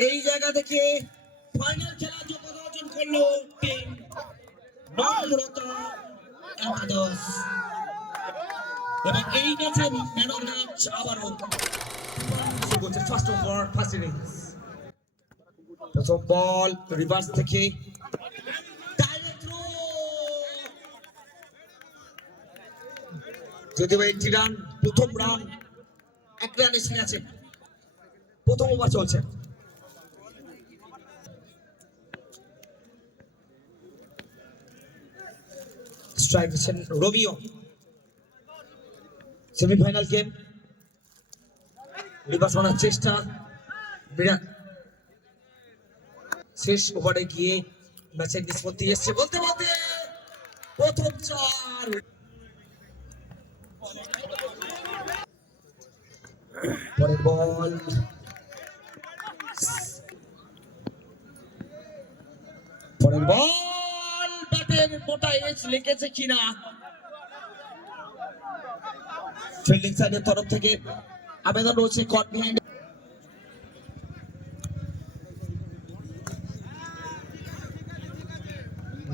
এই জায়গা থেকে ফাইনাল খেলার যোগ্যতা অর্জন করলো টিম নবরত্ন একাদশ এবং এই ম্যাচে ম্যান অফ দ্য ম্যাচ আবারও ফার্স্ট ওভার ফার্স্ট ইনিংস প্রথম বল রিভার্স থেকে যদিও একটি রান প্রথম রান এক রান এসে গেছে প্রথম ওভার চলছে স্ট্রাইক দিচ্ছেন রোমিও সেমিফাইনাল গেম রিভার্স মারার চেষ্টা বিরাট শেষ ওভারে গিয়ে ম্যাচের নিষ্পত্তি এসছে বলতে বলতে প্রথম চার পরের বল ব্যাটের মোটা এজ লেগেছে কিনা ফিল্ডিং সাইডের তরফ থেকে আবেদন রয়েছে কট বিহাইন্ড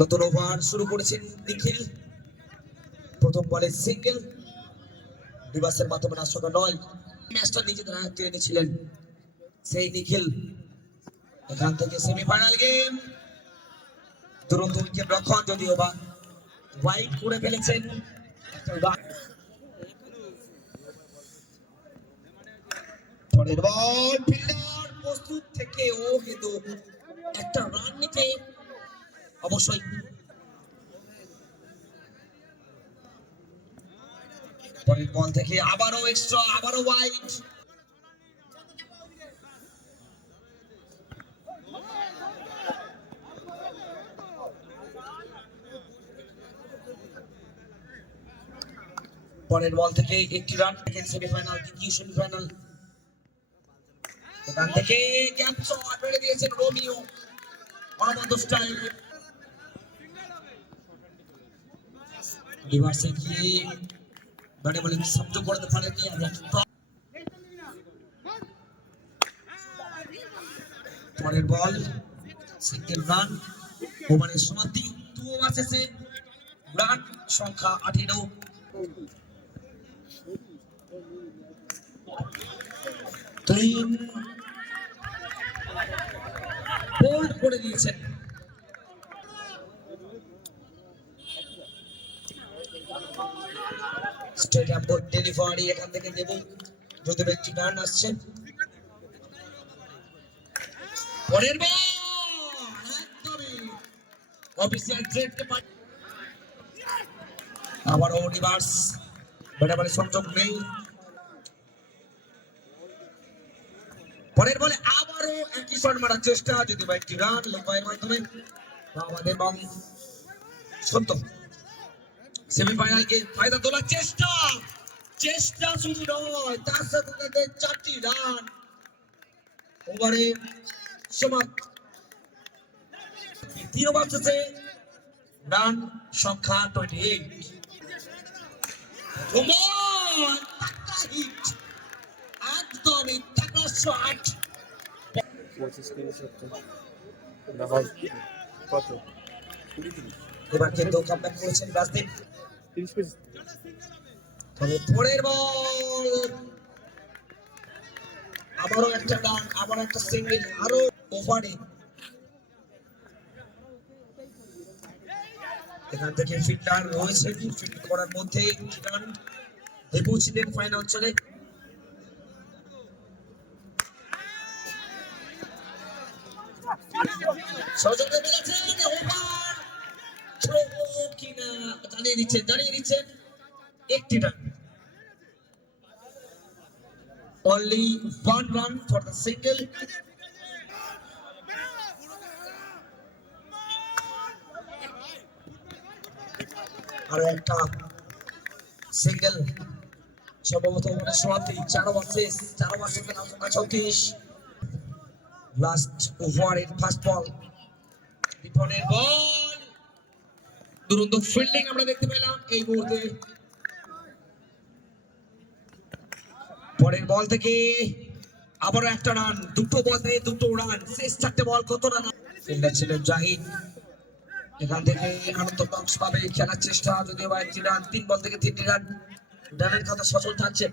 নতুন ওভার শুরু করেছেন নিখিল প্রথম বলে সিঙ্গেল রিভার্সের মাধ্যমে নাশক নয় ম্যাচটা নিজেদের হাতে এনেছিলেন সেই নিখিল এখান থেকে সেমিফাইনাল গেম দুরন্ত উইকেট রক্ষণ যদিও বা ওয়াইড করে ফেলেছেন পরের বল ফিল্ডার প্রস্তুত থেকে ও কিন্তু একটা রান নিতে অবশ্যই পরের বল থেকে আবারও এক্সট্রা আবারও ওয়াইড পরের বল থেকে একটি রান সেমিফাইনাল দ্বিতীয় সেমিফাইনাল এখান থেকে ক্যাপ শট মেরে দিয়েছেন রোমিও অনবদ্য স্টাইল রিভার্সে গিয়ে ব্যাটে বলে সংযোগ করতে পারেননি পরের বল সিঙ্গেল রান ওভারের সমাপ্তি 2 ওভার শেষে রান সংখ্যা 18 ক্লিন বোল্ড করে দিয়েছেন স্টেডিয়াম বোর্ড ডেলিভারি এখান থেকে দেব যদি একটি রান আসছে পরের বল একদমই অফিসিয়াল ট্রেড আবারও রিভার্স ব্যাটে সংযোগ নেই পরের বলে আবারও একই শট মারার চেষ্টা যদি বা একটি রান লেগের মাধ্যমে আমাদের এবং সত্য সেমিফাইনাল কে ফায়দা তোলার চেষ্টা শুধু নয় তার সাথে সাথে 4টি রান ওভারে সমাপ্ত 3 ওভার শেষে রান সংখ্যা 28 একদমই টাকা শট 25 কত এবার কিন্তু কামব্যাক করেছেন রাজদীপ 30 তবে পরের বল আবারও একটা রান আবার একটা সিঙ্গেল আরো ওভারে এখান থেকে ফিল্ডার রয়েছে ফিল্ড করার মধ্যে রান পৌঁছিলেন ফাইনাল অঞ্চলে সহযোগিতা মিলেছেন ওভার কিনা জানিয়ে দিচ্ছেন একটি run only 1 run for the single আর একটা সিঙ্গেল সম্ভবত সমাপ্তি 4 ওভার শেষ 36 লাস্ট ওভার এর ফার্স্ট বল বিপনের বল দুরন্ত ফিল্ডিং আমরা দেখতে পেলাম এই মুহূর্তে পরের বল থেকে আবারও একটা রান, দুটো বলে দুটো রান, শেষ চারটে বল কত রান? ফিল্ডার ছিলেন জাহিদ। এখান থেকে আনন্দ বক্স পাবে, খেলার চেষ্টা, যদিও বা একটি রান, 3 বল থেকে 3টি রান, রানের খাতা সচল থাকছে।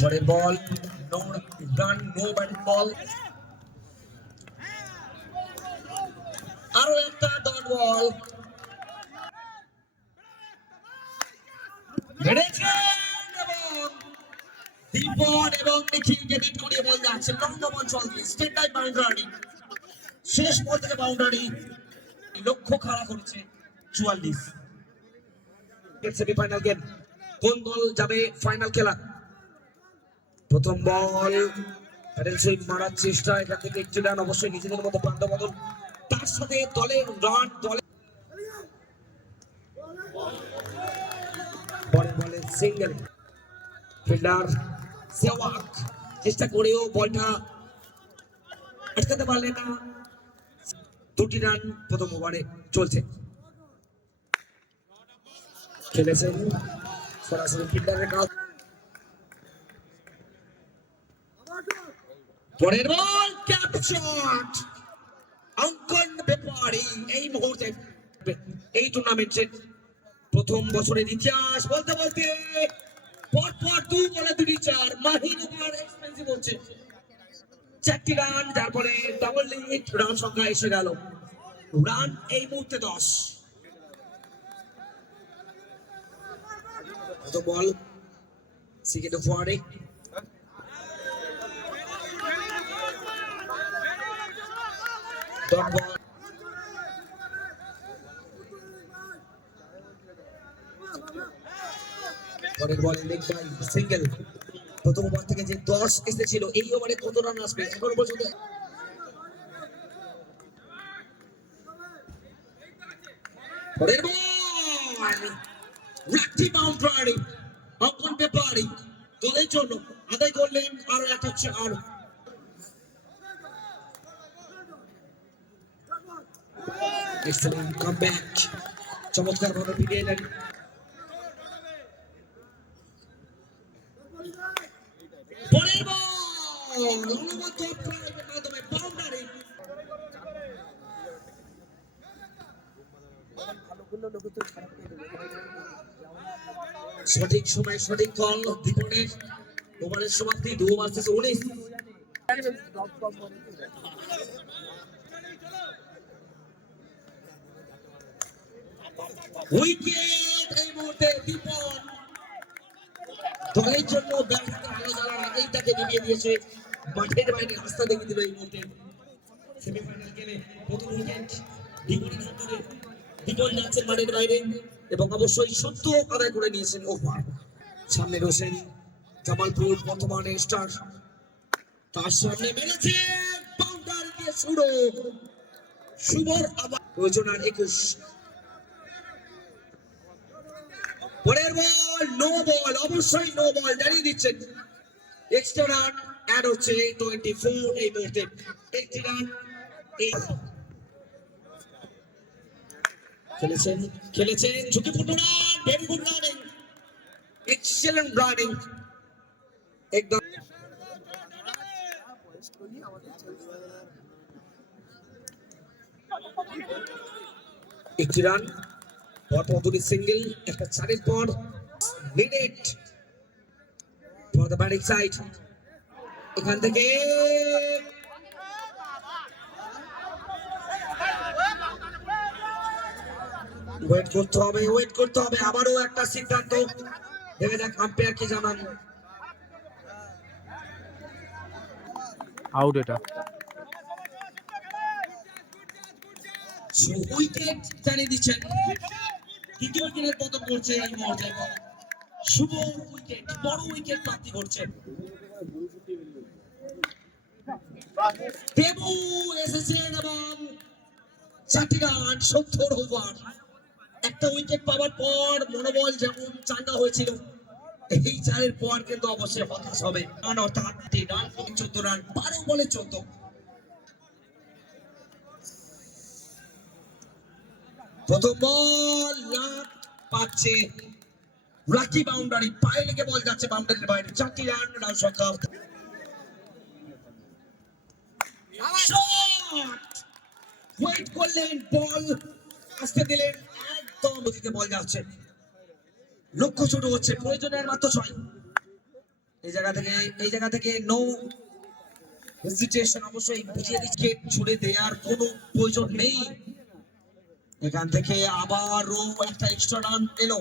পরের বল, no run, no batting ball. আরো একটা ডট বল দীপন এবং নিখিলকে দিক করিয়ে বল যাচ্ছে, লং বল চলছে, স্টেট টাইম বাউন্ডারি, শেষ বল থেকে বাউন্ডারি, লক্ষ্য খাড়া করেছে 44। সেমিফাইনাল গেম, কোন দল যাবে ফাইনাল খেলা? প্রথম বল, প্যাডেল সুইং মারার চেষ্টা, এখান থেকে একটি রান, অবশ্যই নিজেদের মতো প্রান্ত বদল, তার সাথে দলের রান, দলের পরের বলে সিঙ্গেল। ফিল্ডার সেওয়াক চেষ্টা করেও বলটা আটকাতে পারলেন না, 2টি রান প্রথম ওভারে চলছে। খেলেছেন সরাসরি ফিল্ডারের কাজ। পরের বল, ক্যাপ শট, অঙ্কন ব্যাপারী এই মুহূর্তে এই টুর্নামেন্টের প্রথম বছরের ইতিহাস বলতে বলতে পরপর 2 বলে 2টি চার, মাহিন ওভার এক্সপেন্সিভ হচ্ছে, 4টি রান, তারপরে ডাবল লিমিট রান সংখ্যা এসে গেল, রান এই মুহূর্তে 10। প্রথম বল সিকেট ফোয়ারে, ডট বল, পরের বলে লেগ বাই সিঙ্গেল। প্রথম ওভার থেকে যে 10 এসেছিল, এই ওভারে কত রান আসবে এখনো পর্যন্ত? পরের বল, লাকি বাউন্ডারি, অঙ্কন ব্যাপারী দলের জন্য আদায় করলেন আরো একটা চার। এক্সেলেন্ট কামব্যাক, চমৎকার ভাবে ফিরে এলেন। পরের বল, অনুমত প্রাইভেট মাধ্যমে বাউন্ডারি, সঠিক সময় সঠিক কল দীপনের। ওভারের সমাপ্তি 2 ওভার শেষে 19। উইকেট এই মুহূর্তে দীপন, দলের জন্য ব্যাটিংটা আলো জ্বালার আগেই তাকে নিভিয়ে দিয়েছে, মাঠের বাইরে রাস্তা দেখিয়ে দিল এই মুহূর্তে। সেমিফাইনাল গেমে প্রথম উইকেট দীপনের হাত ধরে দীপন যাচ্ছেন মাঠের বাইরে এবং অবশ্যই সত্য আদায় করে নিয়েছেন ওভার। সামনে রয়েছেন জামালপুর বর্তমানে স্টার, তার সামনে মেরেছে বাউন্ডারি দিয়ে শুরু, শুভর আবার প্রয়োজন আর 21। পরের বল, নো বল, অবশ্যই নো বল জানিয়ে দিচ্ছেন, এক্সট্রা রান অ্যাড হচ্ছে 24 এই মুহূর্তে, 80 রান। খেলেছেন ঝুঁকিপূর্ণ run, very good running, excellent running, একদম একটি রান, পরপর 2টি সিঙ্গেল, একটা চারের পর minute for the batting side. এখান থেকে ওয়েট করতে হবে, আবারও একটা সিদ্ধান্ত, দেখে যাক আম্পায়ার কি জানান। আউট, এটা উইকেট জানিয়ে দিচ্ছেন, দ্বিতীয় উইকেটের পতন করছে এই মুহূর্তে, শুভ উইকেট, বড় উইকেট প্রাপ্তি করছে। দেবু এসেছেন এবং 4টি রান, 70 ওভার। একটা উইকেট পাওয়ার পর মনোবল যেমন চাঙ্গা হয়েছিল, এই চারের পর কিন্তু অবশ্যই হতাশ হবে, অর্থাৎ 3 রান 14 রান, 12 বলে 14। প্রথম বল লাভ পাচ্ছে লাকি বাউন্ডারি, পায়ে লেগে বল যাচ্ছে বাউন্ডারির বাইরে। 4টি রান, রান সংখ্যা। ওয়েট করলেন, বল আসতে দিলেন, একদম ওদিকে বল যাচ্ছে। লক্ষ্য ছোট হচ্ছে, প্রয়োজনের মাত্র 6। এই জায়গা থেকে নো হেজিটেশন, অবশ্যই বুঝিয়ে দিচ্ছে ছুড়ে দেওয়ার কোনো প্রয়োজন নেই। এখান থেকে আবারও একটা এক্সট্রা রান এলো।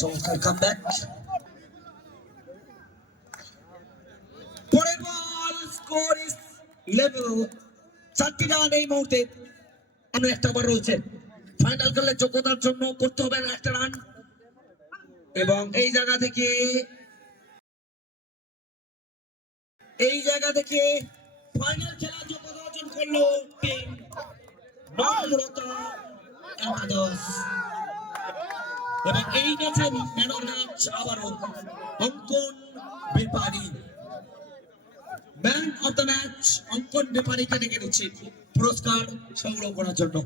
চমৎকার কামব্যাক। পরের বল, স্কোর ইজ লেভেল। 4টি রান এই মুহূর্তে, অন্য একটা ওভার রয়েছে। ফাইনাল করলে যোগ্যতার জন্য করতে হবে একটা রান। এবং এই জায়গা থেকে ফাইনাল খেলার যোগ্যতা অর্জন করলো টিম নম্রতা একাদশ। এবং এই ম্যাচে ম্যান অফ দ্য ম্যাচ আবারও অঙ্কন বেপারি। ম্যান অফ দ্য ম্যাচ অঙ্কন বেপারিকে ডেকে নিচ্ছি পুরস্কার সংগ্রহ করার জন্য।